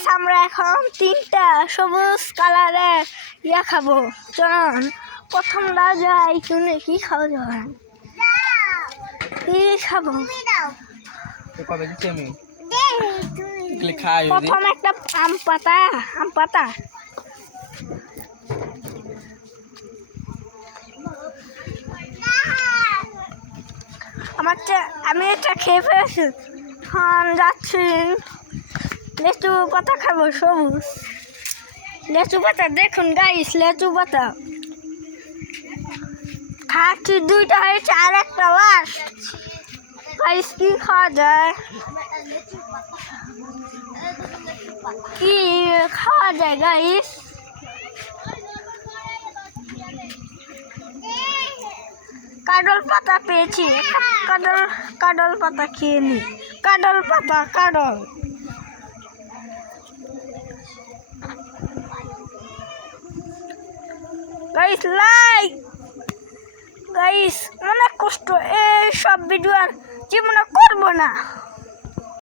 Guys আমরা এখন তিনটা সবুজ কালারের ইয়া খাবো। চলুন প্রথম যাই শুনে কি খাওয়া যাবে, কি খাবো প্রথম একটা আম পাতা আমি এটা খেয়ে ফেলেছি। এখন যাচ্ছি লেচু পাতা খাবো, সবুজ লেচু পাতা। দেখুন গাইস লেচু পাতা খাচ্ছি, দুইটা হয়েছে আর একটা লাস্ট। গাইস কি খাওয়া যায়, কি খাওয়া যায় গাইস? কাডল পাতা পেয়েছি, কাডল পাতা খেয়ে নি। কাডল গাইস লাইক গাইস, অনেক কষ্ট, এই সব ভিডিও আর জীবনে করবো না।